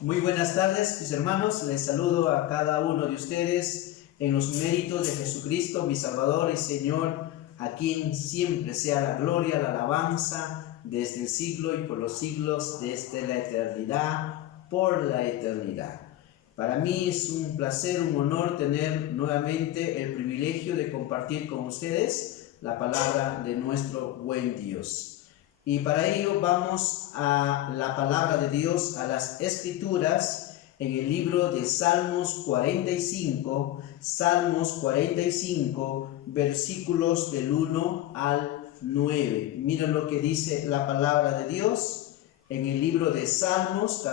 Muy buenas tardes, mis hermanos. Les saludo a cada uno de ustedes en los méritos de Jesucristo, mi Salvador y Señor, a quien siempre sea la gloria, la alabanza, desde el siglo y por los siglos, desde la eternidad, por la eternidad. Para mí es un placer, un honor tener nuevamente el privilegio de compartir con ustedes la palabra de nuestro buen Dios. Y para ello vamos a la palabra de Dios, a las Escrituras, en el libro de Salmos 45, versículos del 1 al 9. Miren lo que dice la palabra de Dios en el libro de Salmos,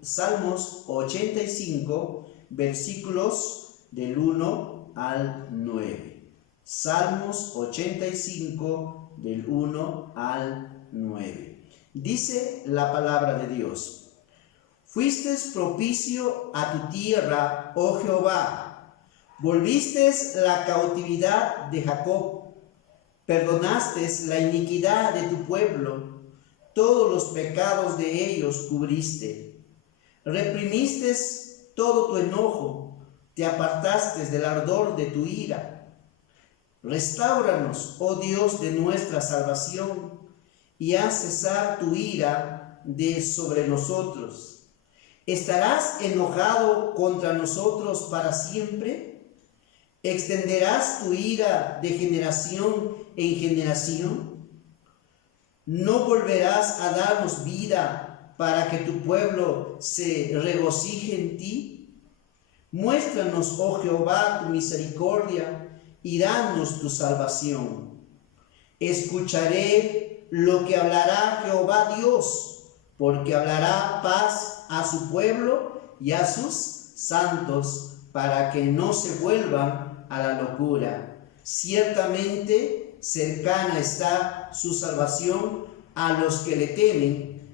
Salmos 85, versículos del 1 al 9. Salmos 85 del 1 al 9. Dice la palabra de Dios: Fuiste propicio a tu tierra, oh Jehová, volviste la cautividad de Jacob, perdonaste la iniquidad de tu pueblo, todos los pecados de ellos cubriste, reprimiste todo tu enojo, te apartaste del ardor de tu ira. Restáuranos, oh Dios de nuestra salvación, y haz cesar tu ira de sobre nosotros. ¿Estarás enojado contra nosotros para siempre? ¿Extenderás tu ira de generación en generación? ¿No volverás a darnos vida para que tu pueblo se regocije en ti? Muéstranos, oh Jehová, tu misericordia, y danos tu salvación. Escucharé lo que hablará Jehová Dios, porque hablará paz a su pueblo y a sus santos, para que no se vuelvan a la locura. Ciertamente cercana está su salvación a los que le temen,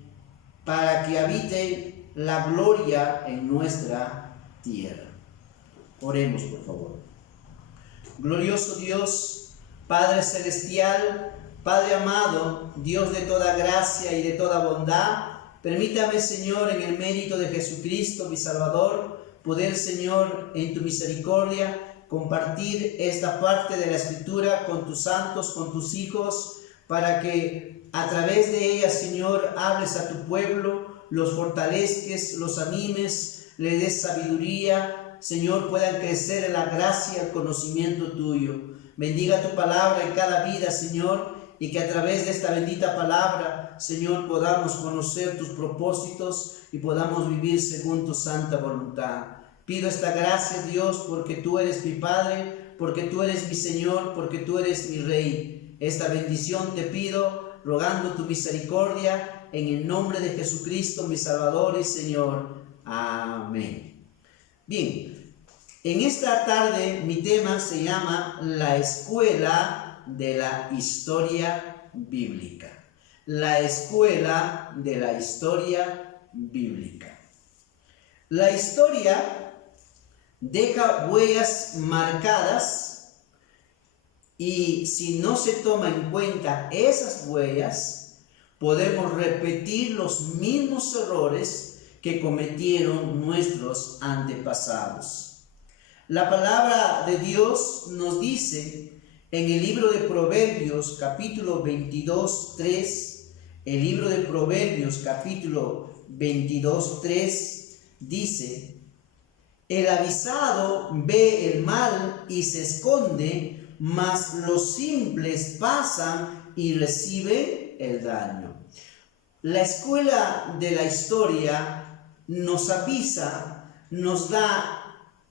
para que habite la gloria en nuestra tierra. Oremos, por favor. Glorioso Dios, Padre celestial, Padre amado, Dios de toda gracia y de toda bondad, permítame, Señor, en el mérito de Jesucristo, mi Salvador, poder, Señor, en tu misericordia, compartir esta parte de la Escritura con tus santos, con tus hijos, para que a través de ella, Señor, hables a tu pueblo, los fortalezques, los animes, le des sabiduría, Señor, puedan crecer en la gracia y el conocimiento tuyo. Bendiga tu palabra en cada vida, Señor, y que a través de esta bendita palabra, Señor, podamos conocer tus propósitos y podamos vivir según tu santa voluntad. Pido esta gracia, Dios, porque tú eres mi Padre, porque tú eres mi Señor, porque tú eres mi Rey. Esta bendición te pido, rogando tu misericordia, en el nombre de Jesucristo, mi Salvador y Señor. Amén. Bien, en esta tarde mi tema se llama la escuela de la historia bíblica. La escuela de la historia bíblica. La historia deja huellas marcadas y si no se toma en cuenta esas huellas, podemos repetir los mismos errores que cometieron nuestros antepasados. La palabra de Dios nos dice en el libro de Proverbios capítulo 22, 3, el libro de Proverbios capítulo 22, 3, dice: el avisado ve el mal y se esconde, mas los simples pasan y reciben el daño. La escuela de la historia nos avisa, nos da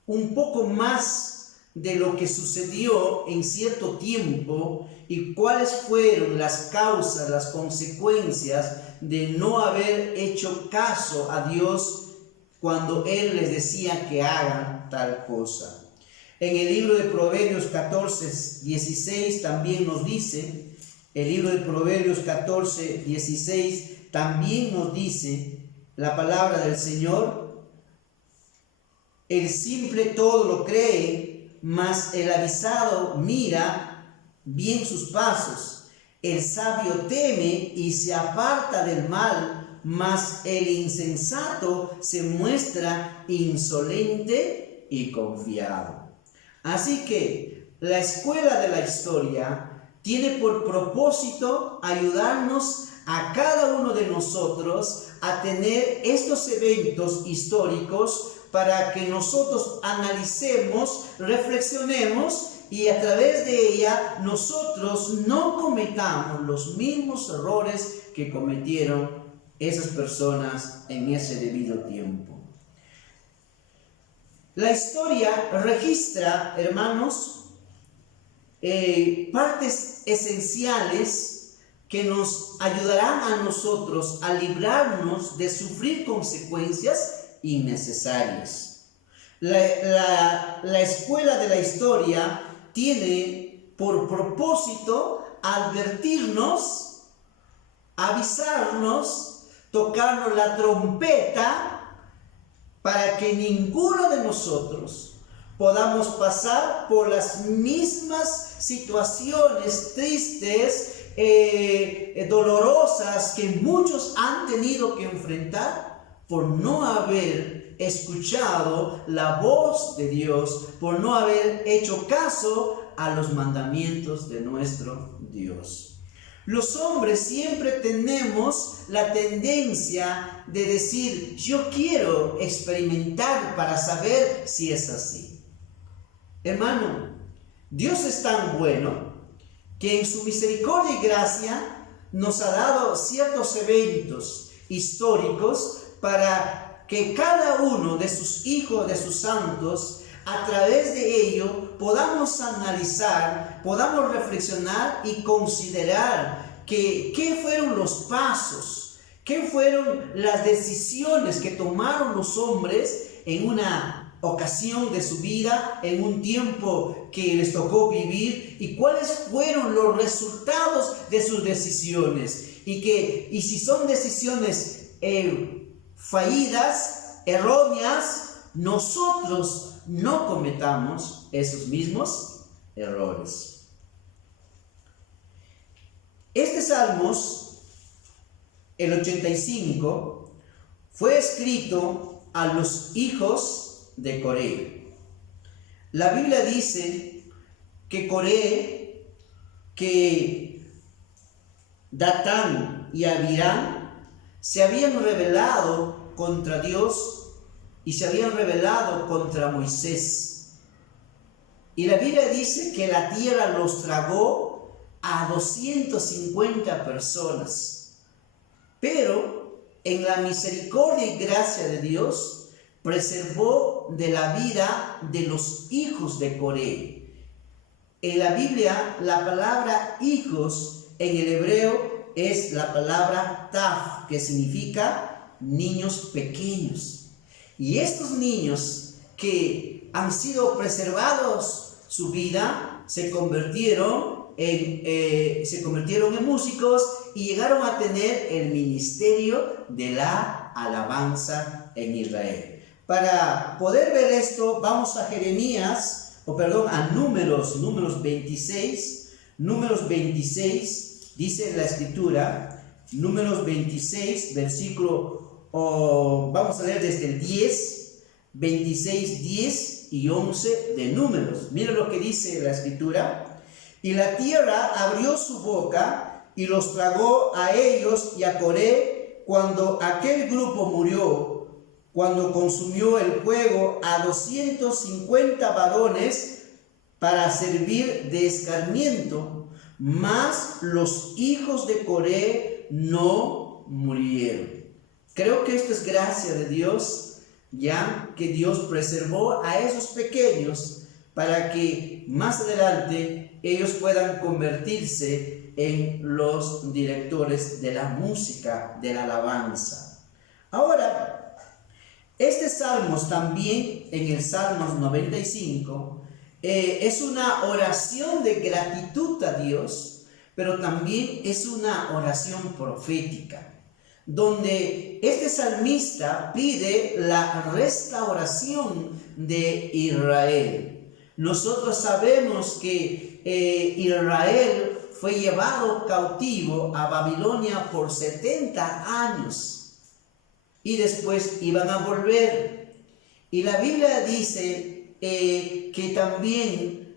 un poco más de lo que sucedió en cierto tiempo y cuáles fueron las causas, las consecuencias de no haber hecho caso a Dios cuando Él les decía que hagan tal cosa. En el libro de Proverbios 14, 16 también nos dice, el libro de Proverbios 14, 16 también nos dice la palabra del Señor: el simple todo lo cree, mas el avisado mira bien sus pasos. El sabio teme y se aparta del mal, mas el insensato se muestra insolente y confiado. Así que la escuela de la historia tiene por propósito ayudarnos a cada uno de nosotros a tener estos eventos históricos para que nosotros analicemos, reflexionemos y a través de ella nosotros no cometamos los mismos errores que cometieron esas personas en ese debido tiempo. La historia registra, hermanos, partes esenciales que nos ayudarán a nosotros a librarnos de sufrir consecuencias innecesarias. La escuela de la historia tiene por propósito advertirnos, avisarnos, tocarnos la trompeta para que ninguno de nosotros podamos pasar por las mismas situaciones tristes, dolorosas que muchos han tenido que enfrentar por no haber escuchado la voz de Dios, por no haber hecho caso a los mandamientos de nuestro Dios. Los hombres siempre tenemos la tendencia de decir, yo quiero experimentar para saber si es así. Hermano, Dios es tan bueno que en su misericordia y gracia nos ha dado ciertos eventos históricos para que cada uno de sus hijos, de sus santos, a través de ello podamos analizar, podamos reflexionar y considerar qué fueron los pasos, qué fueron las decisiones que tomaron los hombres en una ocasión de su vida, en un tiempo que les tocó vivir, y cuáles fueron los resultados de sus decisiones, y si son decisiones fallidas, erróneas, nosotros no cometamos esos mismos errores. Este Salmos, el 85, fue escrito a los hijos de Coré. La Biblia dice que Coré, que Datán y Abiram se habían rebelado contra Dios y se habían rebelado contra Moisés. Y la Biblia dice que la tierra los tragó a 250 personas. Pero en la misericordia y gracia de Dios preservó de la vida de los hijos de Coré. En la Biblia, la palabra hijos en el hebreo es la palabra taf, que significa niños pequeños. Y estos niños que han sido preservados su vida se convirtieron en músicos y llegaron a tener el ministerio de la alabanza en Israel. Para poder ver esto, vamos a Números 26. Números 26, dice la Escritura, Números 26, versículo, vamos a leer desde el 10, 26, 10 y 11 de Números. Mira lo que dice la Escritura. Y la tierra abrió su boca y los tragó a ellos y a Coré cuando aquel grupo murió, cuando consumió el fuego a 250 varones para servir de escarmiento, mas los hijos de Coré no murieron. Creo que esto es gracia de Dios, ya que Dios preservó a esos pequeños para que más adelante ellos puedan convertirse en los directores de la música, de la alabanza. Ahora, este Salmos también, en el Salmos 95, es una oración de gratitud a Dios, pero también es una oración profética, donde este salmista pide la restauración de Israel. Nosotros sabemos que Israel fue llevado cautivo a Babilonia por 70 años y después iban a volver. Y la Biblia dice que también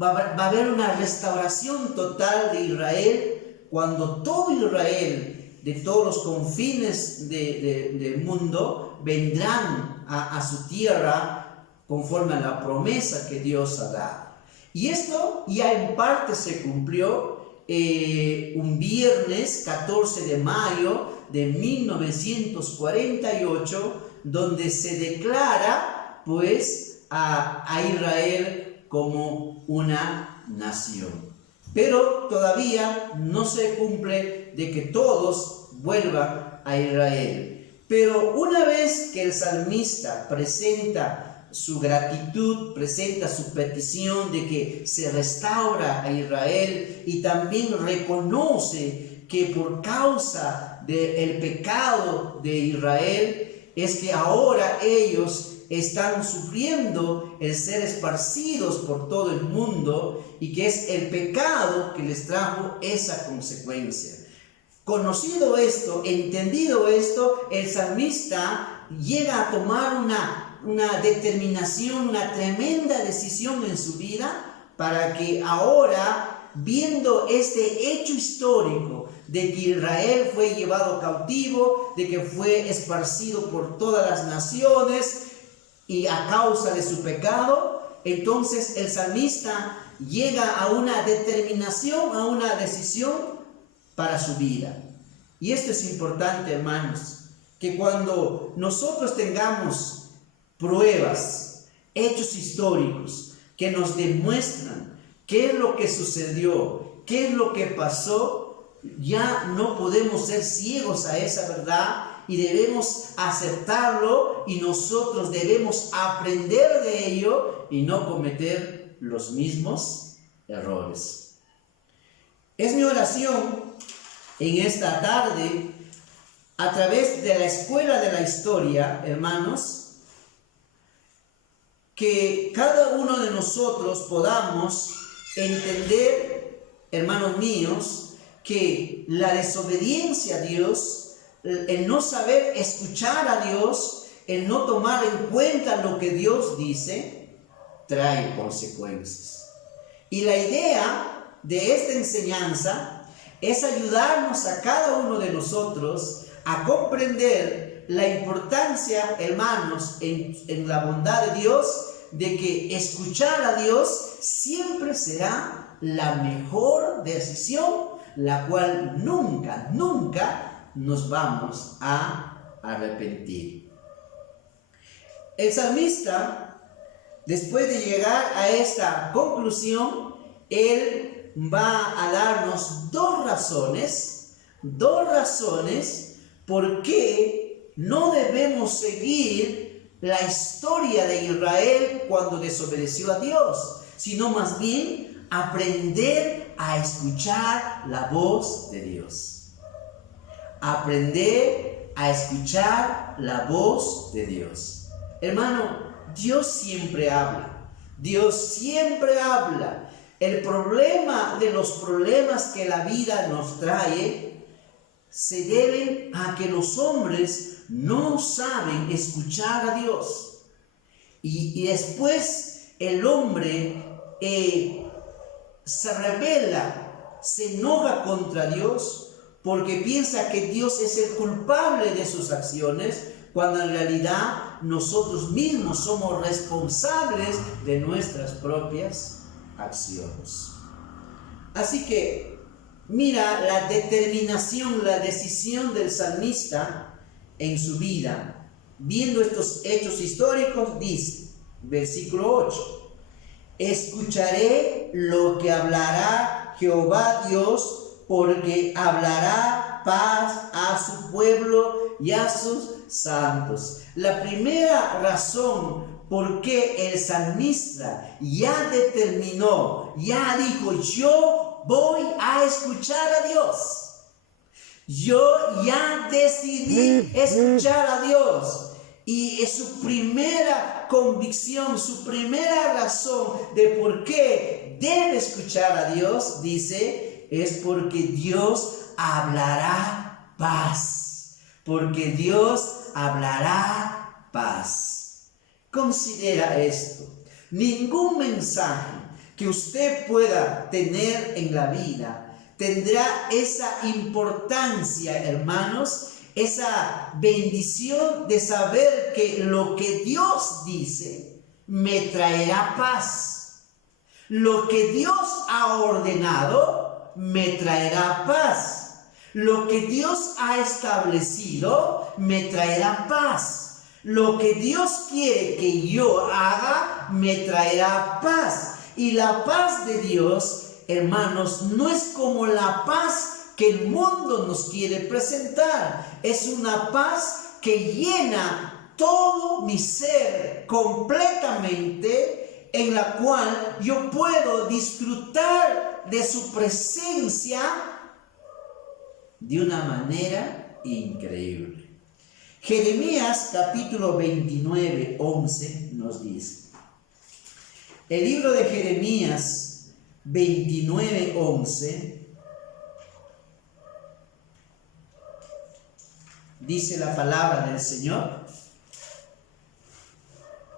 va a haber una restauración total de Israel cuando todo Israel de todos los confines del mundo vendrán a su tierra conforme a la promesa que Dios ha dado. Y esto ya en parte se cumplió un viernes 14 de mayo de 1948, donde se declara pues a Israel como una nación. Pero todavía no se cumple de que todos vuelvan a Israel. Pero una vez que el salmista presenta su gratitud, presenta su petición de que se restaura a Israel y también reconoce que por causa del pecado de Israel es que ahora ellos están sufriendo el ser esparcidos por todo el mundo y que es el pecado que les trajo esa consecuencia. Conocido esto, entendido esto, el salmista llega a tomar una determinación, una tremenda decisión en su vida para que ahora, viendo este hecho histórico de que Israel fue llevado cautivo, de que fue esparcido por todas las naciones y a causa de su pecado, entonces el salmista llega a una determinación, a una decisión para su vida. Y esto es importante, hermanos, que cuando nosotros tengamos pruebas, hechos históricos que nos demuestran qué es lo que sucedió, qué es lo que pasó, ya no podemos ser ciegos a esa verdad y debemos aceptarlo y nosotros debemos aprender de ello y no cometer los mismos errores. Es mi oración en esta tarde, a través de la escuela de la historia, hermanos, que cada uno de nosotros podamos entender, hermanos míos, que la desobediencia a Dios, el no saber escuchar a Dios, el no tomar en cuenta lo que Dios dice, trae consecuencias. Y la idea de esta enseñanza es ayudarnos a cada uno de nosotros a comprender la importancia, hermanos, en la bondad de Dios, de que escuchar a Dios siempre será la mejor decisión, la cual nunca nos vamos a arrepentir. El salmista, después de llegar a esta conclusión, él va a darnos dos razones por qué no debemos seguir la historia de Israel cuando desobedeció a Dios, sino más bien aprender a escuchar la voz de Dios. Aprender a escuchar la voz de Dios. Hermano, Dios siempre habla. Dios siempre habla. El problema de los problemas que la vida nos trae se deben a que los hombres no saben escuchar a Dios. Y después el hombre se rebela, se enoja contra Dios porque piensa que Dios es el culpable de sus acciones, cuando en realidad nosotros mismos somos responsables de nuestras propias acciones. Así que mira la determinación, la decisión del salmista en su vida. Viendo estos hechos históricos, dice, versículo 8, escucharé lo que hablará Jehová Dios, porque hablará paz a su pueblo y a sus santos. La primera razón por qué el salmista ya determinó, ya dijo, yo voy a escuchar a Dios. Yo ya decidí escuchar a Dios. Y es su primera convicción, su primera razón de por qué debe escuchar a Dios, dice, es porque Dios hablará paz. Porque Dios hablará paz. Considera esto. Ningún mensaje que usted pueda tener en la vida tendrá esa importancia, hermanos, esa bendición de saber que lo que Dios dice me traerá paz. Lo que Dios ha ordenado me traerá paz. Lo que Dios ha establecido me traerá paz. Lo que Dios quiere que yo haga me traerá paz. Y la paz de Dios, hermanos, no es como la paz que el mundo nos quiere presentar. Es una paz que llena todo mi ser completamente, en la cual yo puedo disfrutar de su presencia de una manera increíble. Jeremías capítulo 29, 11 nos dice. El libro de Jeremías 29, 11 dice la palabra del Señor.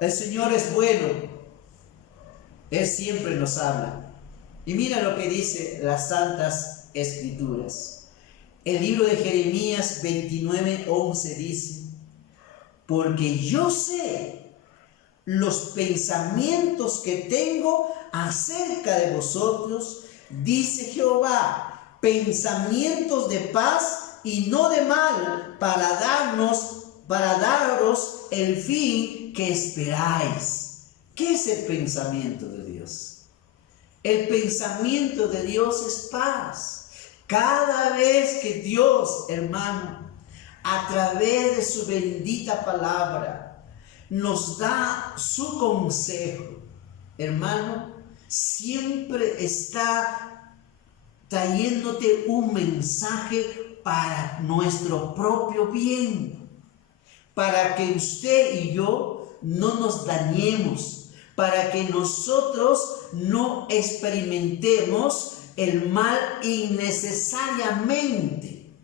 El Señor es bueno. Él siempre nos habla. Y mira lo que dice las Santas Escrituras. El libro de Jeremías 29, 11 dice: porque yo sé los pensamientos que tengo acerca de vosotros, dice Jehová, pensamientos de paz y no de mal, para daros el fin que esperáis. ¿Qué es el pensamiento de Dios? El pensamiento de Dios es paz. Cada vez que Dios, hermano, a través de su bendita palabra, nos da su consejo, hermano, siempre está trayéndote un mensaje para nuestro propio bien, para que usted y yo no nos dañemos, para que nosotros no experimentemos el mal innecesariamente,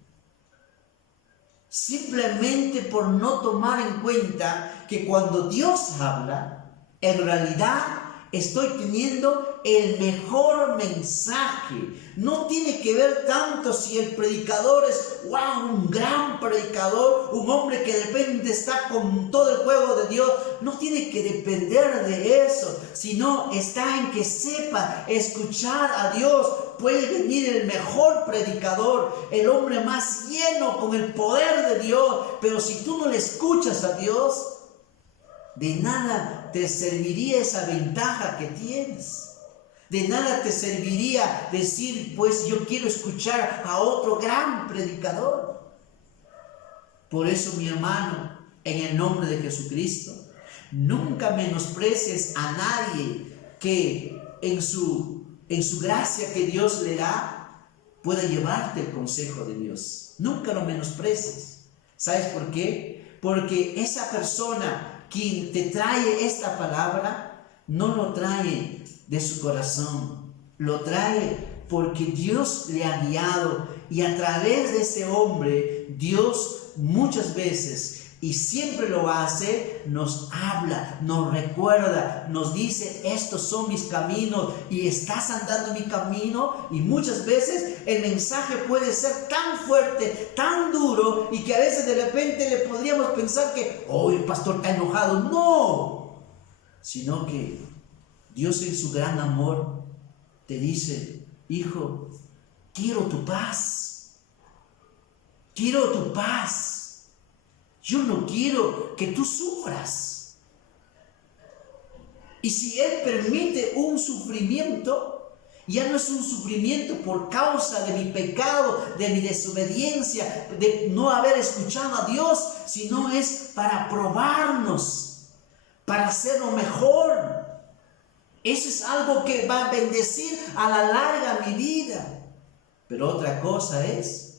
simplemente por no tomar en cuenta que cuando Dios habla, en realidad estoy teniendo el mejor mensaje. No tiene que ver tanto si el predicador es, un gran predicador, un hombre que de repente está con todo el juego de Dios. No tiene que depender de eso, sino está en que sepa escuchar a Dios. Puede venir el mejor predicador, el hombre más lleno con el poder de Dios, pero si tú no le escuchas a Dios, de nada te serviría esa ventaja que tienes. De nada te serviría decir, pues yo quiero escuchar a otro gran predicador. Por eso, mi hermano, en el nombre de Jesucristo, nunca menosprecies a nadie que en su gracia que Dios le da, pueda llevarte el consejo de Dios. Nunca lo menosprecies. ¿Sabes por qué? Porque esa persona quien te trae esta palabra, no lo trae de su corazón, lo trae porque Dios le ha guiado, y a través de ese hombre, Dios muchas veces, y siempre lo hace, nos habla, nos recuerda, nos dice, estos son mis caminos y estás andando en mi camino. Y muchas veces el mensaje puede ser tan fuerte, tan duro, y que a veces de repente le podríamos pensar que, el pastor está enojado. No, sino que Dios en su gran amor te dice, hijo, quiero tu paz, quiero tu paz. Yo no quiero que tú sufras. Y si Él permite un sufrimiento, ya no es un sufrimiento por causa de mi pecado, de mi desobediencia, de no haber escuchado a Dios, sino es para probarnos, para hacerlo mejor. Eso es algo que va a bendecir a la larga mi vida. Pero otra cosa es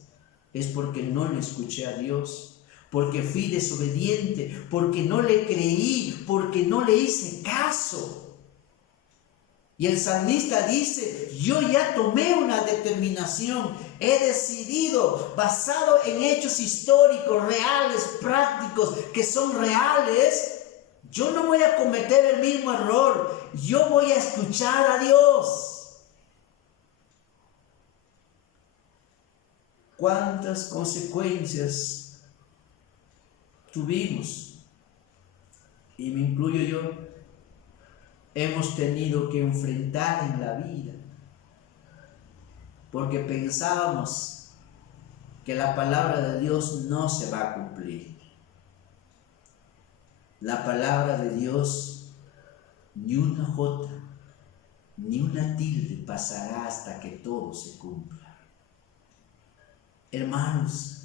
porque no le escuché a Dios. porque fui desobediente, porque no le creí, porque no le hice caso. Y el salmista dice, yo ya tomé una determinación, he decidido, basado en hechos históricos, reales, prácticos, que son reales, yo no voy a cometer el mismo error, yo voy a escuchar a Dios. ¿Cuántas consecuencias tuvimos? Y me incluyo yo. Hemos tenido que enfrentar en la vida, porque pensábamos que la palabra de Dios no se va a cumplir. La palabra de Dios, ni una jota, ni una tilde pasará hasta que todo se cumpla. Hermanos,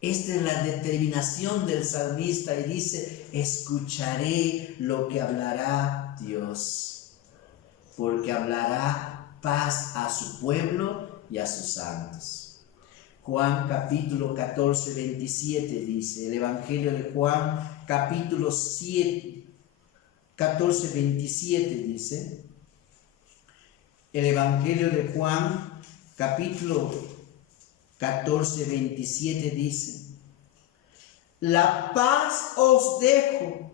esta es la determinación del salmista y dice, escucharé lo que hablará Dios, porque hablará paz a su pueblo y a sus santos. Juan capítulo 14, 27 dice, el Evangelio de Juan capítulo 14, 27 dice, el Evangelio de Juan capítulo 14, 27 dice, la paz os dejo,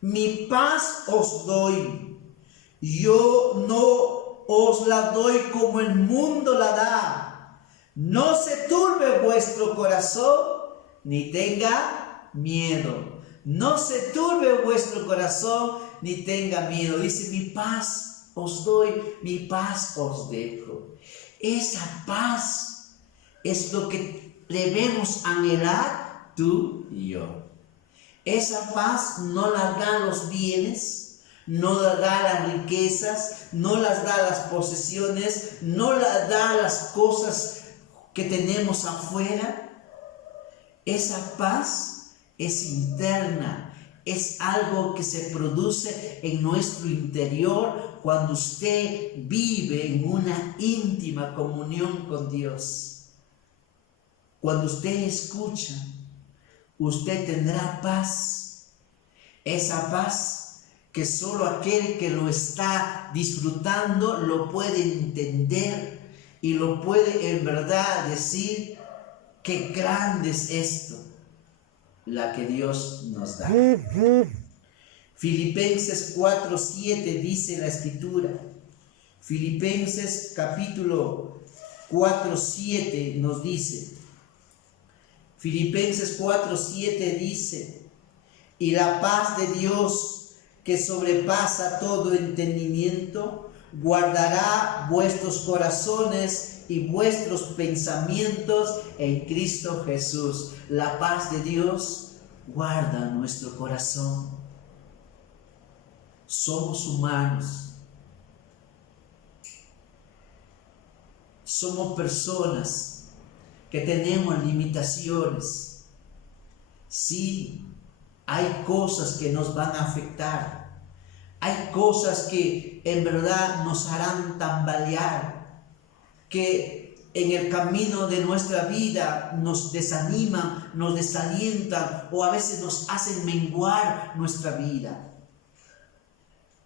mi paz os doy, yo no os la doy como el mundo la da, no se turbe vuestro corazón, ni tenga miedo, no se turbe vuestro corazón, ni tenga miedo, dice, mi paz os doy, mi paz os dejo. Esa paz es lo que debemos anhelar tú y yo. Esa paz no la dan los bienes, no la da las riquezas, no las da las posesiones, no la da las cosas que tenemos afuera. Esa paz es interna, es algo que se produce en nuestro interior cuando usted vive en una íntima comunión con Dios. Cuando usted escucha, usted tendrá paz. Esa paz que solo aquel que lo está disfrutando lo puede entender y lo puede en verdad decir, qué grande es esto, la que Dios nos da. Filipenses 4:7 dice la Escritura. Filipenses capítulo 4:7 nos dice. Filipenses 4:7 dice, y la paz de Dios, que sobrepasa todo entendimiento, guardará vuestros corazones y vuestros pensamientos en Cristo Jesús. La paz de Dios guarda nuestro corazón. Somos humanos. Somos personas que tenemos limitaciones. Sí, hay cosas que nos van a afectar. Hay cosas que en verdad nos harán tambalear, que en el camino de nuestra vida nos desaniman, nos desalientan o a veces nos hacen menguar nuestra vida.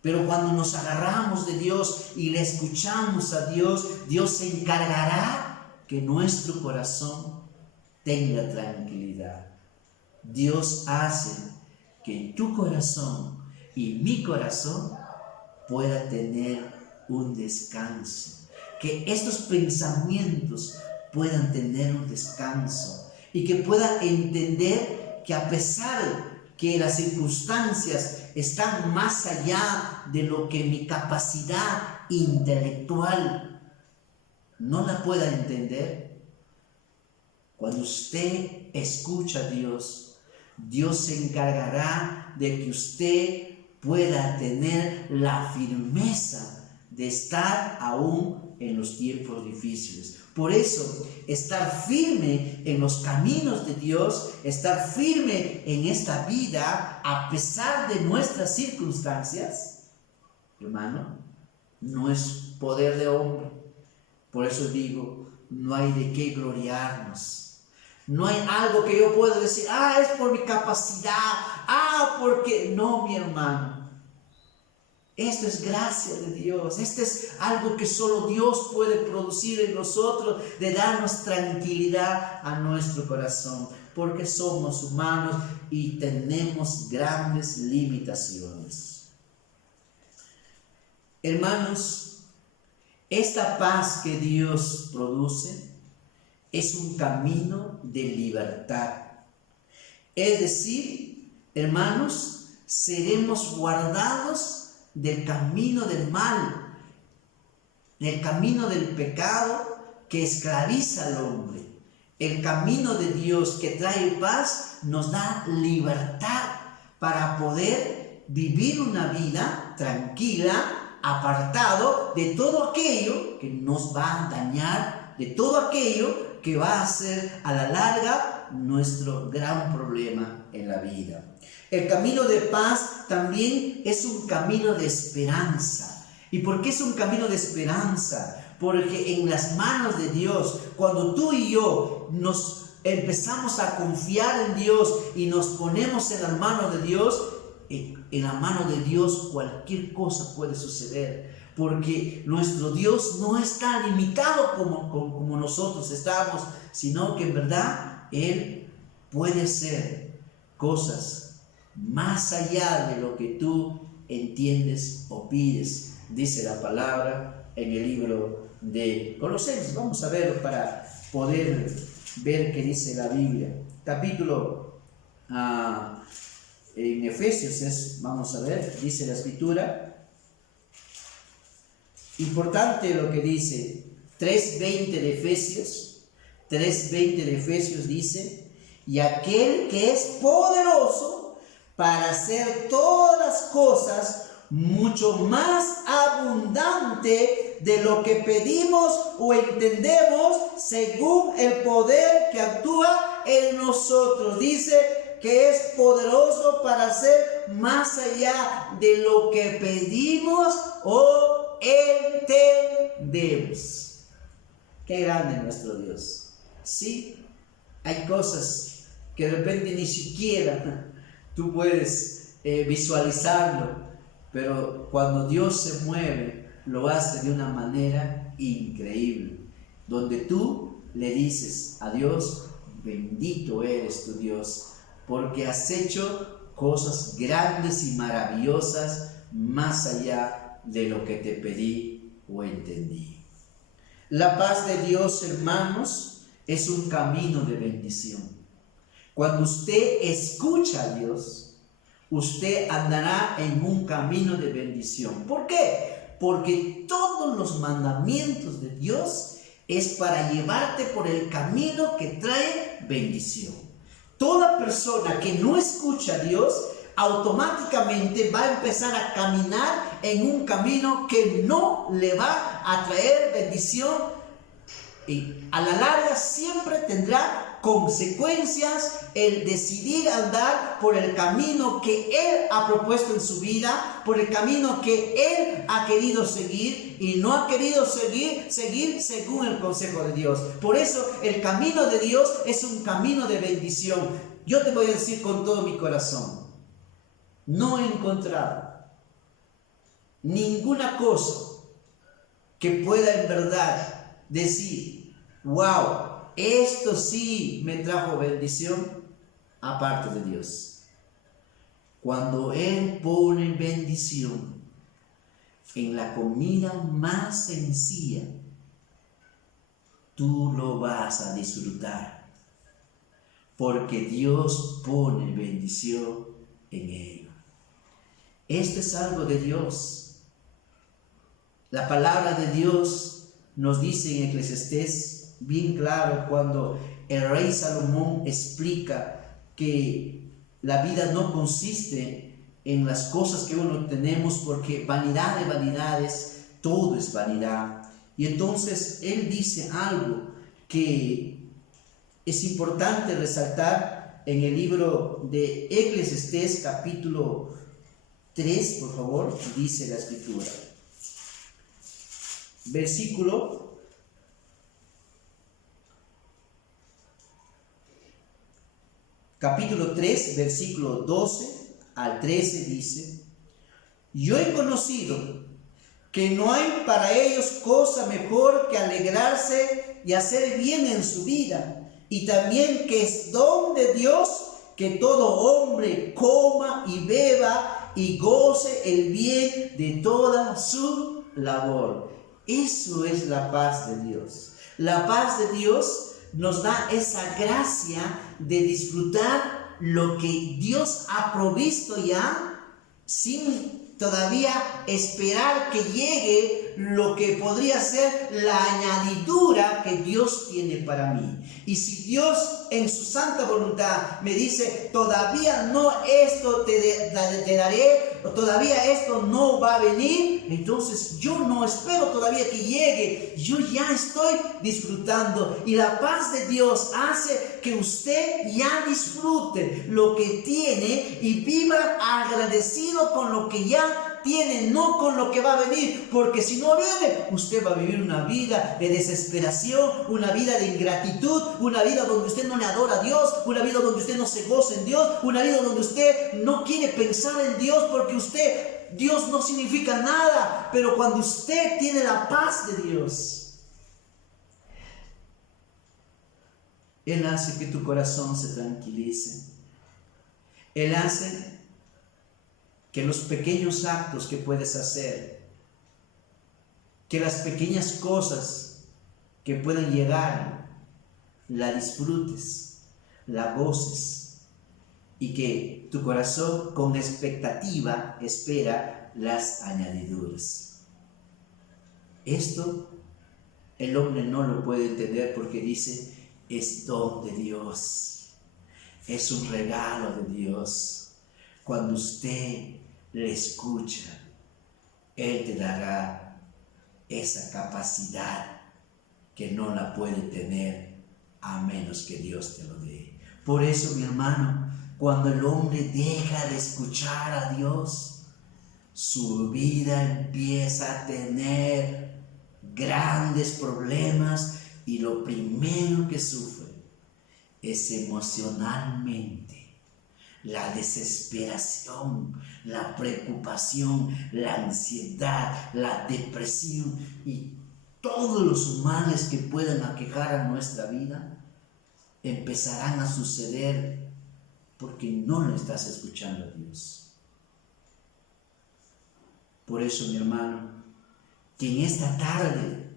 Pero cuando nos agarramos de Dios y le escuchamos a Dios, Dios se encargará que nuestro corazón tenga tranquilidad. Dios hace que tu corazón y mi corazón pueda tener un descanso. Que estos pensamientos puedan tener un descanso y que pueda entender que a pesar que las circunstancias están más allá de lo que mi capacidad intelectual no la pueda entender, cuando usted escucha a Dios, Dios se encargará de que usted pueda tener la firmeza de estar aún en los tiempos difíciles. Por eso, estar firme en los caminos de Dios, estar firme en esta vida, a pesar de nuestras circunstancias, hermano, no es poder de hombre. Por eso digo, no hay de qué gloriarnos, No hay algo que yo pueda decir, es por mi capacidad, porque... No, mi hermano. Esto es gracia de Dios. Esto es algo que solo Dios puede producir en nosotros, de darnos tranquilidad a nuestro corazón, porque somos humanos y tenemos grandes limitaciones. Hermanos, esta paz que Dios produce es un camino de libertad. Es decir, hermanos, seremos guardados del camino del mal, del camino del pecado que esclaviza al hombre. El camino de Dios que trae paz nos da libertad para poder vivir una vida tranquila, apartado de todo aquello que nos va a dañar, de todo aquello que va a ser a la larga nuestro gran problema en la vida. El camino de paz también es un camino de esperanza. ¿Y por qué es un camino de esperanza? Porque en las manos de Dios, cuando tú y yo nos empezamos a confiar en Dios y nos ponemos en las manos de Dios, en la mano de Dios cualquier cosa puede suceder. Porque nuestro Dios no está limitado como nosotros estamos, sino que en verdad Él puede hacer cosas más allá de lo que tú entiendes o pides, dice la palabra en el libro de Colosenses. Vamos a verlo para poder ver qué dice la Biblia. Capítulo en Efesios vamos a ver, dice la Escritura. Importante lo que dice 3:20 de Efesios. 3:20 de Efesios dice: y aquel que es poderoso para hacer todas las cosas mucho más abundante de lo que pedimos o entendemos, según el poder que actúa en nosotros. Dice que es poderoso para hacer más allá de lo que pedimos o entendemos. Qué grande nuestro Dios. Sí, hay cosas que de repente ni siquiera tú puedes visualizarlo, pero cuando Dios se mueve, lo hace de una manera increíble, donde tú le dices a Dios: bendito eres tu Dios, porque has hecho cosas grandes y maravillosas más allá de lo que te pedí o entendí. La paz de Dios, hermanos, es un camino de bendición. Cuando usted escucha a Dios, usted andará en un camino de bendición. ¿Por qué? Porque todos los mandamientos de Dios es para llevarte por el camino que trae bendición. Toda persona que no escucha a Dios automáticamente va a empezar a caminar en un camino que no le va a traer bendición, y a la larga siempre tendrá consecuencias el decidir andar por el camino que Él ha propuesto en su vida, por el camino que Él ha querido seguir y no ha querido seguir según el consejo de Dios. Por eso el camino de Dios es un camino de bendición. Yo te voy a decir con todo mi corazón, no he encontrado ninguna cosa que pueda en verdad decir: wow, esto sí me trajo bendición, aparte de Dios. Cuando Él pone bendición en la comida más sencilla, tú lo vas a disfrutar, porque Dios pone bendición en ello. Esto es algo de Dios. La palabra de Dios nos dice en Eclesiastés bien claro, cuando el rey Salomón explica que la vida no consiste en las cosas que uno tenemos, porque vanidad de vanidades, todo es vanidad. Y entonces él dice algo que es importante resaltar en el libro de Eclesiastés capítulo 3, por favor, dice la Escritura. Versículo capítulo 3, versículo 12 al 13 dice: yo he conocido que no hay para ellos cosa mejor que alegrarse y hacer bien en su vida, y también que es don de Dios que todo hombre coma y beba y goce el bien de toda su labor. Eso es la paz de Dios. La paz de Dios nos da esa gracia de disfrutar lo que Dios ha provisto ya, sin todavía esperar que llegue lo que podría ser la añadidura que Dios tiene para mí. Y si Dios en su santa voluntad me dice, todavía no esto te daré, o todavía esto no va a venir, entonces yo no espero todavía que llegue, yo ya estoy disfrutando. Y la paz de Dios hace que usted ya disfrute lo que tiene y viva agradecido con lo que ya tiene, no con lo que va a venir, porque si no viene, usted va a vivir una vida de desesperación, una vida de ingratitud, una vida donde usted no le adora a Dios, una vida donde usted no se goza en Dios, una vida donde usted no quiere pensar en Dios, porque Dios no significa nada. Pero cuando usted tiene la paz de Dios, Él hace que tu corazón se tranquilice. Él hace que los pequeños actos que puedes hacer, que las pequeñas cosas que pueden llegar, la disfrutes, la goces, y que tu corazón con expectativa espera las añadiduras. Esto el hombre no lo puede entender, porque dice, es don de Dios, es un regalo de Dios. Cuando usted le escucha, Él te dará esa capacidad que no la puede tener a menos que Dios te lo dé. Por eso, mi hermano, cuando el hombre deja de escuchar a Dios, su vida empieza a tener grandes problemas, y lo primero que sufre es emocionalmente. La desesperación, la preocupación, la ansiedad, la depresión y todos los males que puedan aquejar a nuestra vida empezarán a suceder porque no le estás escuchando a Dios. Por eso, mi hermano, que en esta tarde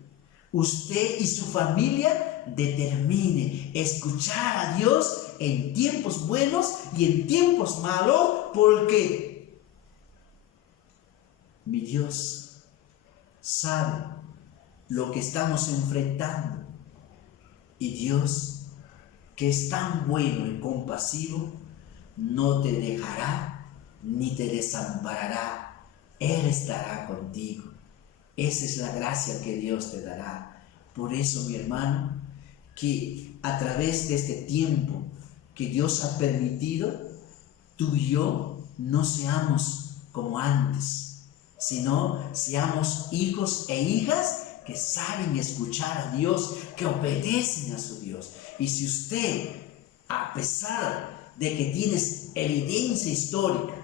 usted y su familia determine escuchar a Dios en tiempos buenos y en tiempos malos, porque mi Dios sabe lo que estamos enfrentando, y Dios, que es tan bueno y compasivo, no te dejará ni te desamparará. Él estará contigo. Esa es la gracia que Dios te dará. Por eso, mi hermano, que a través de este tiempo que Dios ha permitido, tú y yo no seamos como antes, sino seamos hijos e hijas que saben escuchar a Dios, que obedecen a su Dios. Y si usted, a pesar de que tienes evidencia histórica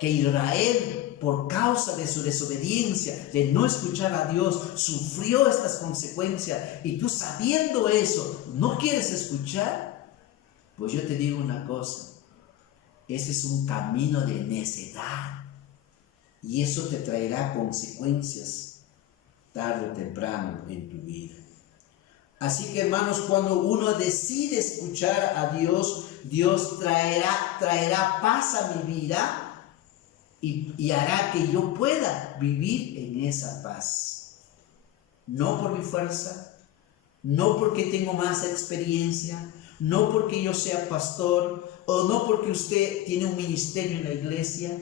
que Israel, por causa de su desobediencia, de no escuchar a Dios, sufrió estas consecuencias, y tú, sabiendo eso, no quieres escuchar, pues yo te digo una cosa: ese es un camino de necedad, y eso te traerá consecuencias tarde o temprano en tu vida. Así que, hermanos, cuando uno decide escuchar a Dios, Dios traerá paz a mi vida, y hará que yo pueda vivir en esa paz. No por mi fuerza, no porque tengo más experiencia, no porque yo sea pastor, o no porque usted tiene un ministerio en la iglesia.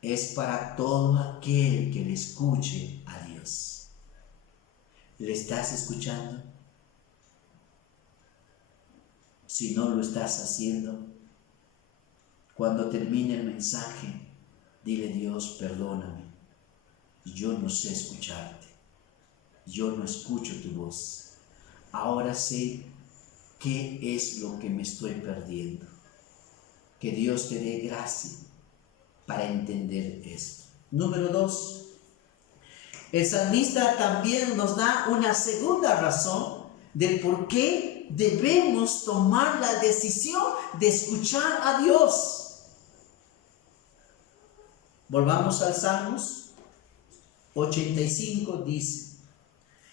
Es para todo aquel que le escuche a Dios. ¿Le estás escuchando? Si no lo estás haciendo, cuando termine el mensaje, dile: Dios, perdóname, yo no sé escucharte, yo no escucho tu voz. Ahora sé ¿qué es lo que me estoy perdiendo? Que Dios te dé gracia para entender esto. Número 2. El salmista también nos da una segunda razón del por qué debemos tomar la decisión de escuchar a Dios. Volvamos al Salmos 85, dice.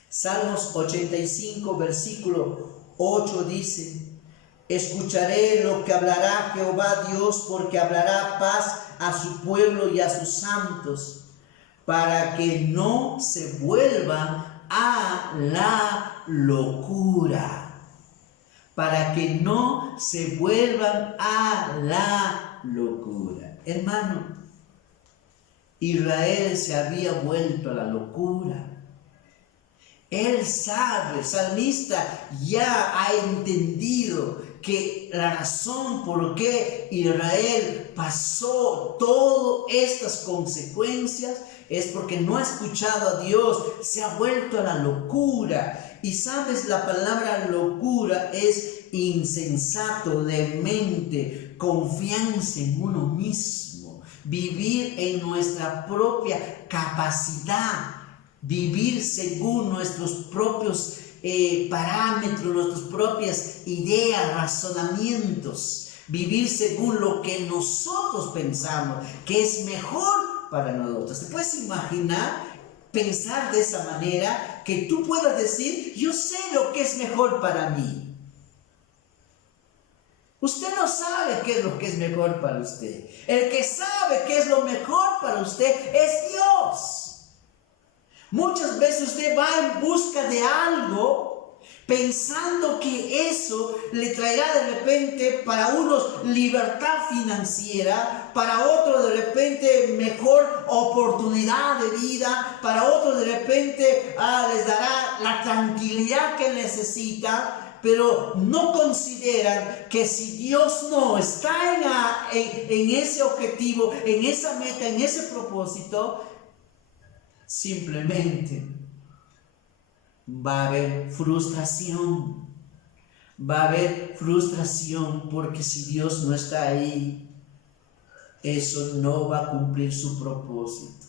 Salmos 85, versículo 8 dice: escucharé lo que hablará Jehová Dios, porque hablará paz a su pueblo y a sus santos, para que no se vuelvan a la locura. Para que no se vuelvan a la locura. Hermano, Israel se había vuelto a la locura. Él sabe, el salmista ya ha entendido que la razón por qué Israel pasó todas estas consecuencias es porque no ha escuchado a Dios, se ha vuelto a la locura. Y sabes, la palabra locura es insensato, demente, confianza en uno mismo, vivir en nuestra propia capacidad, vivir según nuestros propios parámetros, nuestras propias ideas, razonamientos, vivir según lo que nosotros pensamos que es mejor para nosotros. ¿Te puedes imaginar pensar de esa manera, que tú puedas decir, yo sé lo que es mejor para mí? Usted no sabe qué es lo que es mejor para usted. El que sabe qué es lo mejor para usted es Dios. Muchas veces usted va en busca de algo pensando que eso le traerá de repente para unos libertad financiera, para otros de repente mejor oportunidad de vida, para otros de repente les dará la tranquilidad que necesita, pero no consideran que si Dios no está en ese objetivo, en esa meta, en ese propósito, simplemente va a haber frustración. Va a haber frustración porque si Dios no está ahí, eso no va a cumplir su propósito.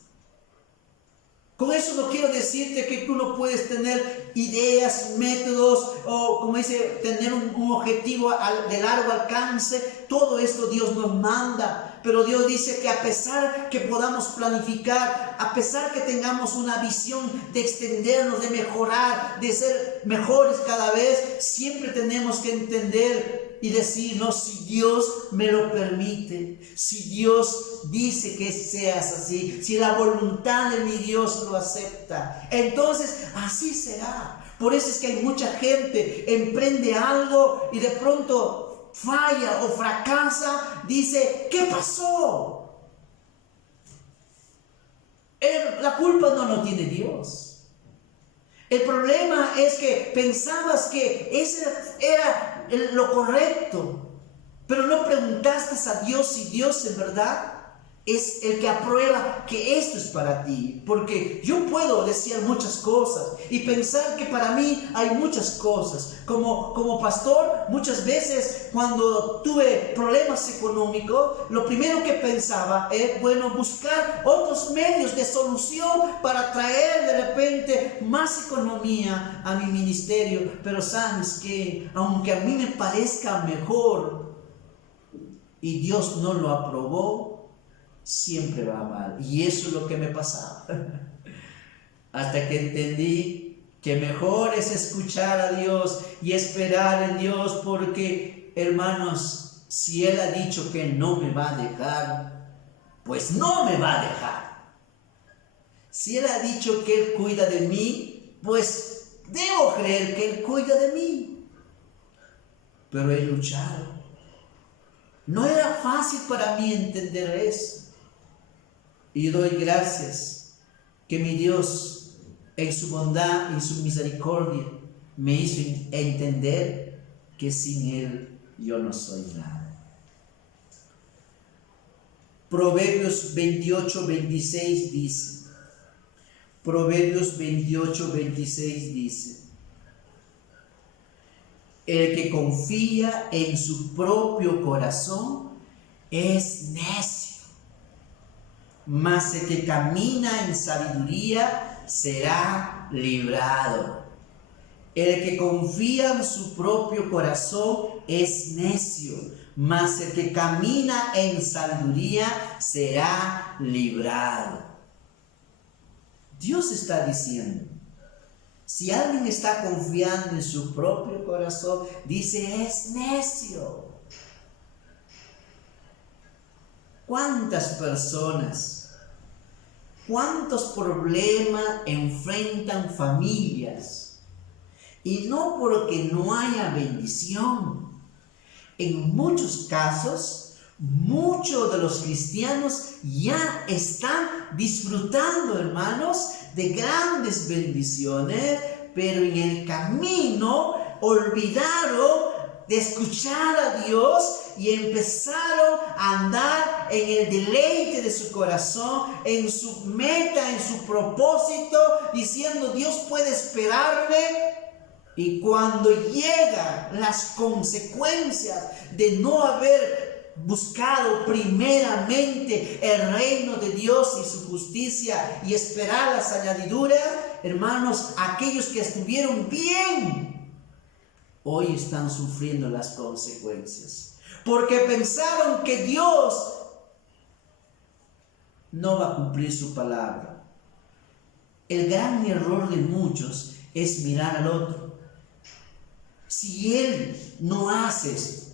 Con eso no quiero decirte que tú no puedes tener ideas, métodos o, como dice, tener un objetivo de largo alcance. Todo esto Dios nos manda. Pero Dios dice que a pesar que podamos planificar, a pesar que tengamos una visión de extendernos, de mejorar, de ser mejores cada vez, siempre tenemos que entender y decir, no, si Dios me lo permite, si Dios dice que seas así, si la voluntad de mi Dios lo acepta, entonces así será. Por eso es que hay mucha gente, emprende algo y de pronto falla o fracasa, dice, ¿qué pasó? La culpa no lo tiene Dios. El problema es que pensabas que ese era lo correcto, pero no preguntaste a Dios si Dios en verdad es el que aprueba que esto es para ti. Porque yo puedo decir muchas cosas y pensar que para mí hay muchas cosas. Como pastor, muchas veces cuando tuve problemas económicos, lo primero que pensaba es, buscar otros medios de solución para traer de repente más economía a mi ministerio. Pero sabes que, aunque a mí me parezca mejor y Dios no lo aprobó, siempre va mal. Y eso es lo que me pasaba. Hasta que entendí que mejor es escuchar a Dios y esperar en Dios, porque, hermanos, si Él ha dicho que no me va a dejar, pues no me va a dejar. Si Él ha dicho que Él cuida de mí, pues debo creer que Él cuida de mí. Pero he luchado. No era fácil para mí entender eso. Y doy gracias que mi Dios, en su bondad y su misericordia, me hizo entender que sin Él yo no soy nada. Proverbios 28, 26 dice, Proverbios 28, 26 dice, El que confía en su propio corazón es necio, mas el que camina en sabiduría será librado. El que confía en su propio corazón es necio, mas el que camina en sabiduría será librado. Dios está diciendo, si alguien está confiando en su propio corazón, dice, es necio. ¿Cuántas personas, cuántos problemas enfrentan familias? Y no porque no haya bendición. En muchos casos, muchos de los cristianos ya están disfrutando, hermanos, de grandes bendiciones, pero en el camino olvidaron de escuchar a Dios y empezaron a andar en el deleite de su corazón, en su meta, en su propósito, diciendo, Dios puede esperarme. Y cuando llegan las consecuencias de no haber buscado primeramente el reino de Dios y su justicia y esperar las añadiduras, hermanos, aquellos que estuvieron bien, hoy están sufriendo las consecuencias. Porque pensaron que Dios no va a cumplir su palabra. El gran error de muchos es mirar al otro. Si él no hace esto,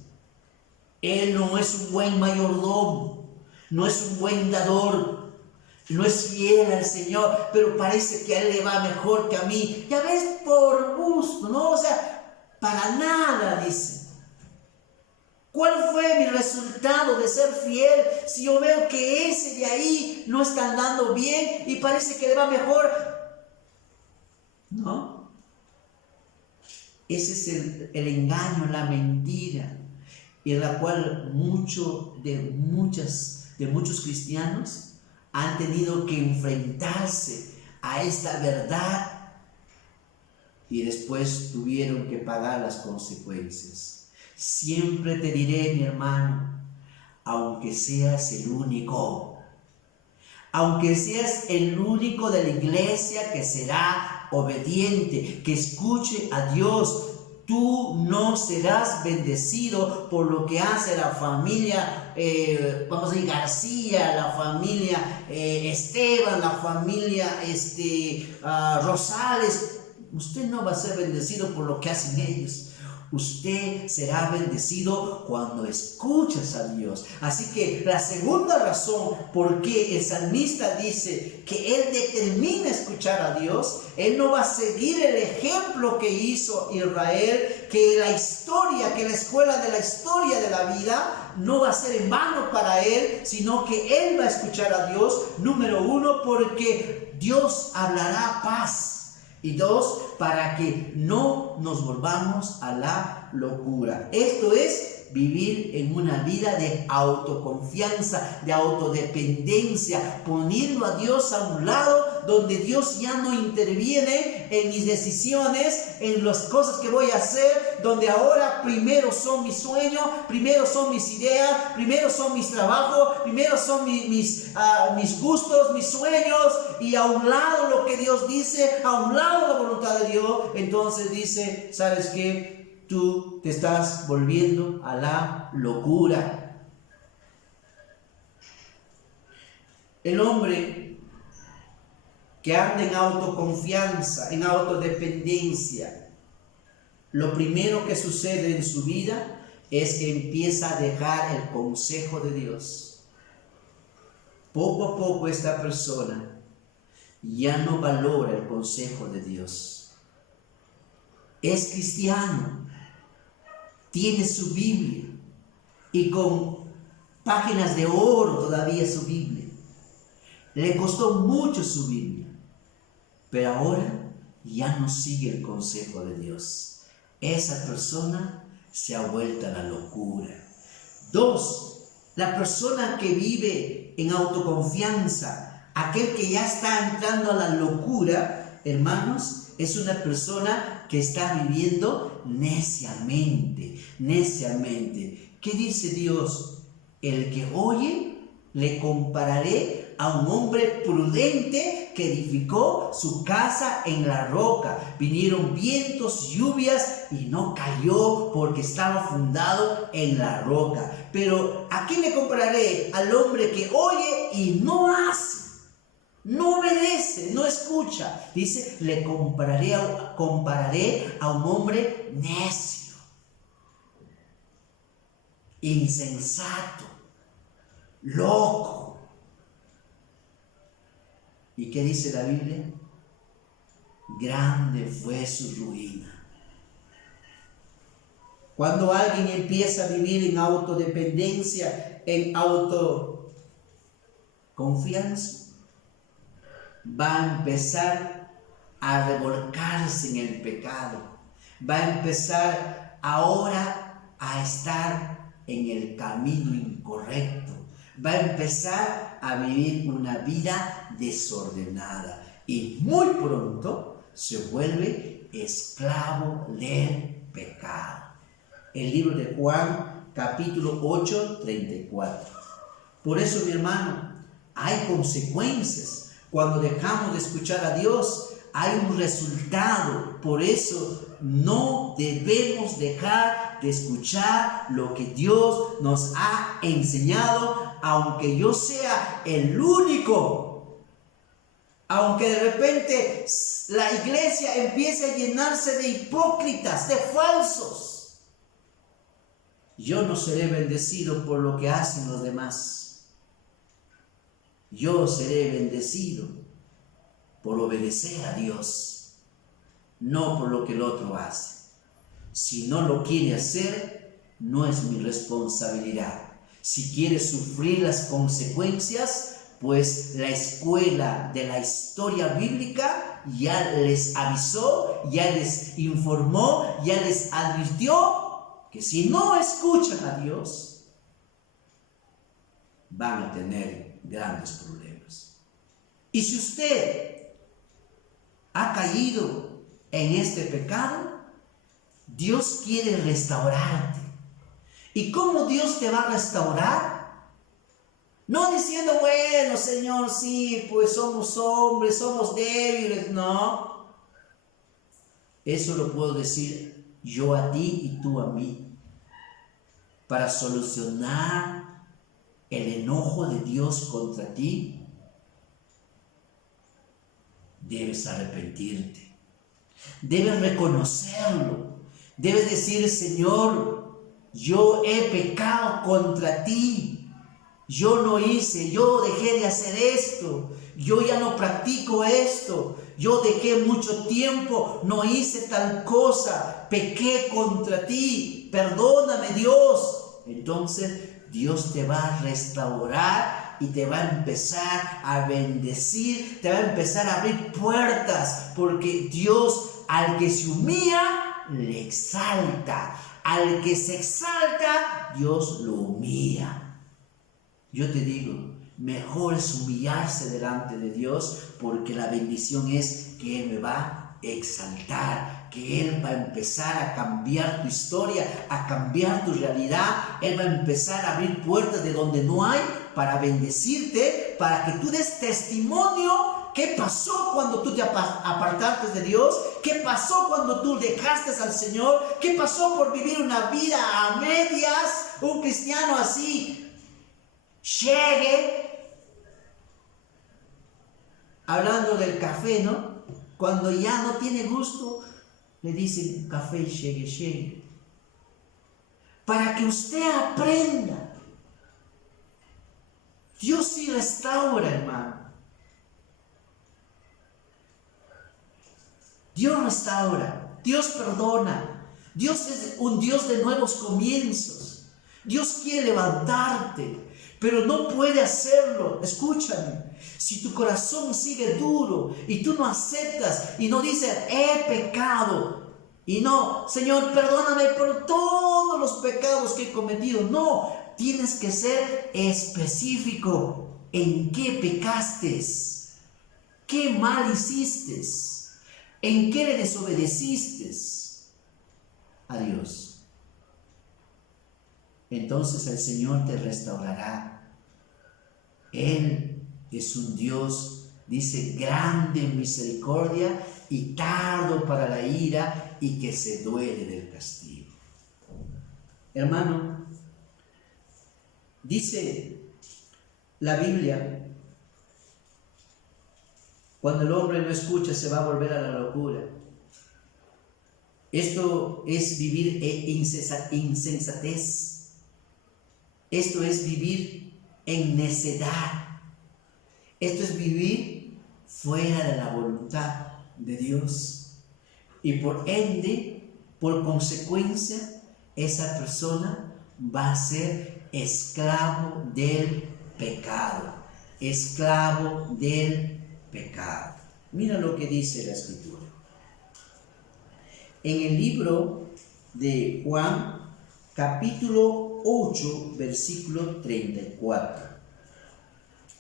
él no es un buen mayordomo, no es un buen dador, no es fiel al Señor, pero parece que a él le va mejor que a mí. Ya ves, por gusto, ¿no? O sea, para nada, dice. ¿Cuál fue mi resultado de ser fiel si yo veo que ese de ahí no está andando bien y parece que le va mejor? ¿No? Ese es el engaño, la mentira, en la cual muchos cristianos han tenido que enfrentarse a esta verdad y después tuvieron que pagar las consecuencias. Siempre te diré, mi hermano, aunque seas el único de la iglesia que será obediente, que escuche a Dios, tú no serás bendecido por lo que hace la familia, vamos a decir, García, la familia Esteban, la familia Rosales. Usted no va a ser bendecido por lo que hacen ellos. Usted será bendecido cuando escuchas a Dios. Así que la segunda razón por qué el salmista dice que él determina escuchar a Dios, él no va a seguir el ejemplo que hizo Israel, que la escuela de la historia de la vida no va a ser en vano para él, sino que él va a escuchar a Dios, número uno, porque Dios hablará paz. Y dos, para que no nos volvamos a la locura. Esto es vivir en una vida de autoconfianza, de autodependencia, poniendo a Dios a un lado, donde Dios ya no interviene en mis decisiones, en las cosas que voy a hacer, donde ahora primero son mis sueños, primero son mis ideas, primero son mis trabajos, primero son mis gustos, mis sueños, y a un lado lo que Dios dice, a un lado la voluntad de Dios. Entonces dice, ¿sabes qué? Tú te estás volviendo a la locura. El hombre que anda en autoconfianza, en autodependencia, lo primero que sucede en su vida es que empieza a dejar el consejo de Dios. Poco a poco esta persona ya no valora el consejo de Dios. Es cristiano, tiene su Biblia y con páginas de oro todavía su Biblia. Le costó mucho su Biblia, pero ahora ya no sigue el consejo de Dios. Esa persona se ha vuelto a la locura. Dos, la persona que vive en autoconfianza, aquel que ya está entrando a la locura, hermanos, es una persona que está viviendo neciamente, neciamente. ¿Qué dice Dios? El que oye, le compararé a un hombre prudente que edificó su casa en la roca. Vinieron vientos, lluvias y no cayó porque estaba fundado en la roca. Pero ¿a quién le compararé? Al hombre que oye y no hace, no obedece, no escucha. Dice, le compararé a un hombre necio, insensato, loco. ¿Y qué dice la Biblia? Grande fue su ruina. Cuando alguien empieza a vivir en autodependencia, en autoconfianza, va a empezar a revolcarse en el pecado. Va a empezar ahora a estar en el camino incorrecto. Va a empezar a vivir una vida desordenada y muy pronto se vuelve esclavo del pecado. El libro de Juan, capítulo 8, 34. Por eso, mi hermano, hay consecuencias. Cuando dejamos de escuchar a Dios, hay un resultado. Por eso no debemos dejar de escuchar lo que Dios nos ha enseñado, aunque yo sea el único. Aunque de repente la iglesia empiece a llenarse de hipócritas, de falsos. Yo no seré bendecido por lo que hacen los demás. Yo seré bendecido por obedecer a Dios, no por lo que el otro hace. Si no lo quiere hacer, no es mi responsabilidad. Si quiere sufrir las consecuencias, pues la escuela de la historia bíblica ya les avisó, ya les informó, ya les advirtió que si no escuchan a Dios, van a tener grandes problemas. Y si usted ha caído en este pecado, Dios quiere restaurarte. ¿Y cómo Dios te va a restaurar? No diciendo, bueno, Señor, sí, pues somos hombres, somos débiles. No. Eso lo puedo decir yo a ti y tú a mí. Para solucionar el enojo de Dios contra ti, debes arrepentirte. Debes reconocerlo. Debes decir, Señor, yo he pecado contra ti. Yo no hice, yo dejé de hacer esto. Yo ya no practico esto. Yo dejé mucho tiempo, no hice tal cosa. Pequé contra ti. Perdóname, Dios. Entonces Dios te va a restaurar y te va a empezar a bendecir, te va a empezar a abrir puertas, porque Dios al que se humilla, le exalta. Al que se exalta, Dios lo humilla. Yo te digo, mejor es humillarse delante de Dios, porque la bendición es que Él me va a exaltar, que Él va a empezar a cambiar tu historia, a cambiar tu realidad. Él va a empezar a abrir puertas de donde no hay para bendecirte, para que tú des testimonio. ¿Qué pasó cuando tú te apartaste de Dios? ¿Qué pasó cuando tú dejaste al Señor? ¿Qué pasó por vivir una vida a medias? Un cristiano así llegue, hablando del café, ¿no? Cuando ya no tiene gusto, le dicen café llegue. Para que usted aprenda. Dios sí restaura, hermano. Dios restaura, Dios perdona. Dios es un Dios de nuevos comienzos. Dios quiere levantarte, pero no puede hacerlo. Escúchame, si tu corazón sigue duro y tú no aceptas y no dices, he pecado, y no, Señor, perdóname por todos los pecados que he cometido. No, tienes que ser específico en qué pecaste, qué mal hiciste. ¿En qué le desobedeciste a Dios? Entonces el Señor te restaurará. Él es un Dios, dice, grande en misericordia y tardo para la ira y que se duele del castigo. Hermano, dice la Biblia, cuando el hombre no escucha se va a volver a la locura. Esto es vivir insensatez. Esto es vivir en necedad. Esto es vivir fuera de la voluntad de Dios. Y por ende, por consecuencia, esa persona va a ser esclavo del pecado. Esclavo del pecado. Mira lo que dice la Escritura. En el libro de Juan, capítulo 8, versículo 34.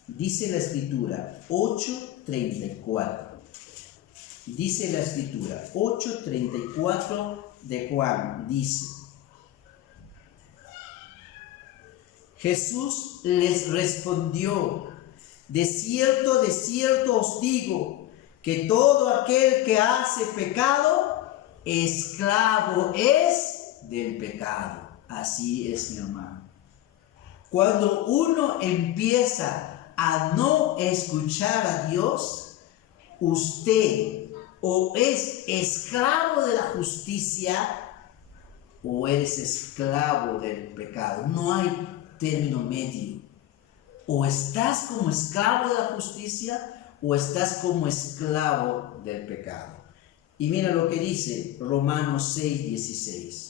Dice la Escritura, 8:34. Dice la Escritura, 8:34 de Juan, dice: Jesús les respondió: de cierto os digo, que todo aquel que hace pecado, esclavo es del pecado. Así es, mi hermano. Cuando uno empieza a no escuchar a Dios, usted o es esclavo de la justicia o eres esclavo del pecado. No hay término medio. O estás como esclavo de la justicia o estás como esclavo del pecado. Y mira lo que dice Romanos 6:16.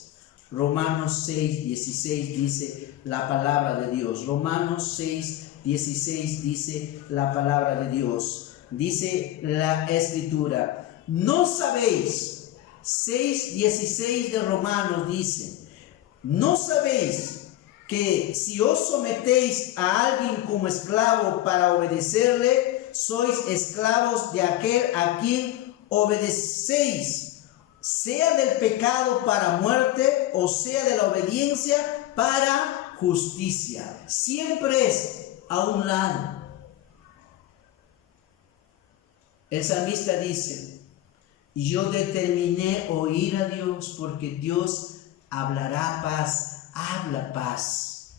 Romanos 6:16 dice la palabra de Dios. Romanos 6:16 dice la palabra de Dios. Dice la Escritura: ¿no sabéis? 6:16 de Romanos dice: ¿no sabéis que si os sometéis a alguien como esclavo para obedecerle, sois esclavos de aquel a quien obedecéis, sea del pecado para muerte o sea de la obediencia para justicia? Siempre es a un lado. El salmista dice: yo determiné oír a Dios porque Dios hablará paz, habla paz,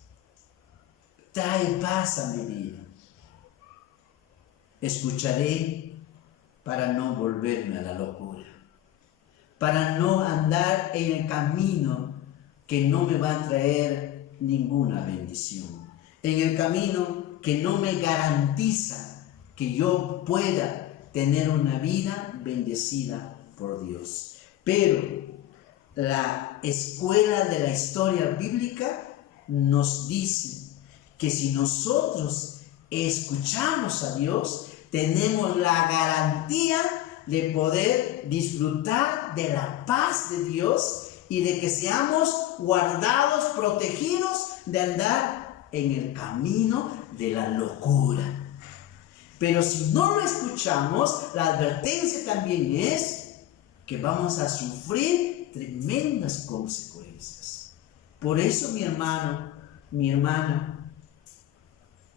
trae paz a mi vida. Escucharé para no volverme a la locura, para no andar en el camino que no me va a traer ninguna bendición, en el camino que no me garantiza que yo pueda tener una vida bendecida por Dios. Pero la escuela de la historia bíblica nos dice que si nosotros escuchamos a Dios, tenemos la garantía de poder disfrutar de la paz de Dios y de que seamos guardados, protegidos de andar en el camino de la locura. Pero si no lo escuchamos, la advertencia también es que vamos a sufrir tremendas consecuencias. Por eso, mi hermano, mi hermana,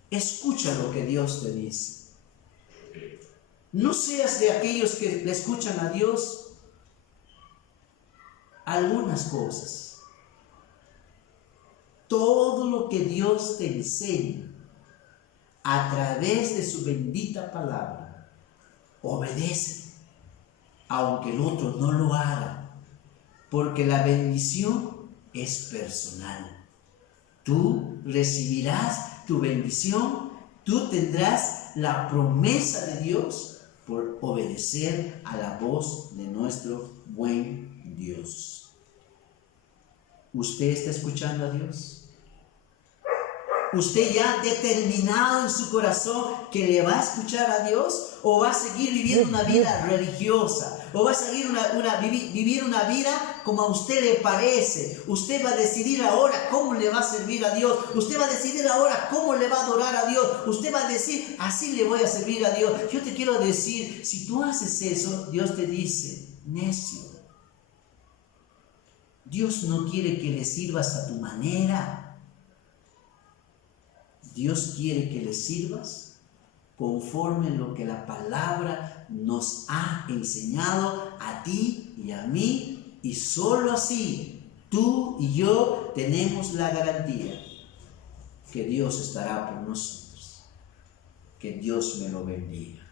escucha lo que Dios te dice. No seas de aquellos que le escuchan a Dios algunas cosas. Todo lo que Dios te enseña a través de su bendita palabra, obedece, aunque el otro no lo haga, porque la bendición es personal. Tú recibirás tu bendición, tú tendrás la promesa de Dios por obedecer a la voz de nuestro buen Dios. ¿Usted está escuchando a Dios? ¿Usted ya ha determinado en su corazón que le va a escuchar a Dios o va a seguir viviendo una vida religiosa? o va a seguir vivir una vida como a usted le parece. Usted va a decidir ahora cómo le va a servir a Dios. Usted va a decidir ahora cómo le va a adorar a Dios. Usted va a decir, así le voy a servir a Dios. Yo te quiero decir, si tú haces eso, Dios te dice, necio. Dios no quiere que le sirvas a tu manera. Dios quiere que le sirvas conforme lo que la palabra nos ha enseñado a ti y a mí, y solo así tú y yo tenemos la garantía que Dios estará por nosotros. Que Dios me lo bendiga.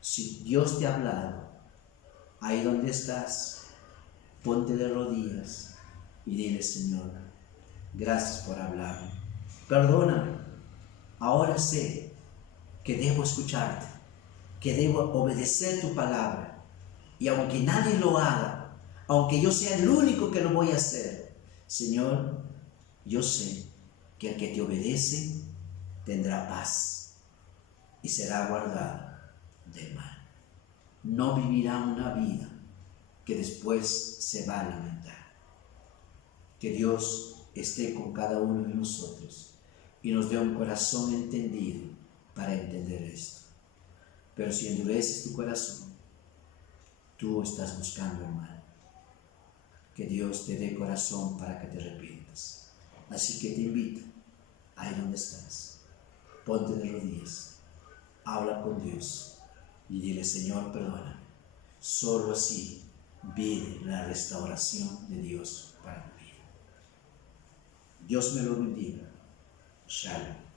Si Dios te ha hablado, ahí donde estás, ponte de rodillas y dile, Señor, gracias por hablarme. Perdóname, ahora sé que debo escucharte, que debo obedecer tu palabra. Y aunque nadie lo haga, aunque yo sea el único que lo voy a hacer, Señor, yo sé que el que te obedece tendrá paz y será guardado del mal. No vivirá una vida que después se va a lamentar. Que Dios esté con cada uno de nosotros y nos dé un corazón entendido para entender esto. Pero si endureces tu corazón, tú estás buscando el mal. Que Dios te dé corazón para que te arrepientas. Así que te invito, ahí donde estás, ponte de rodillas, habla con Dios y dile, Señor, perdóname. Solo así viene la restauración de Dios para tu vida. Dios me lo bendiga. Shalom.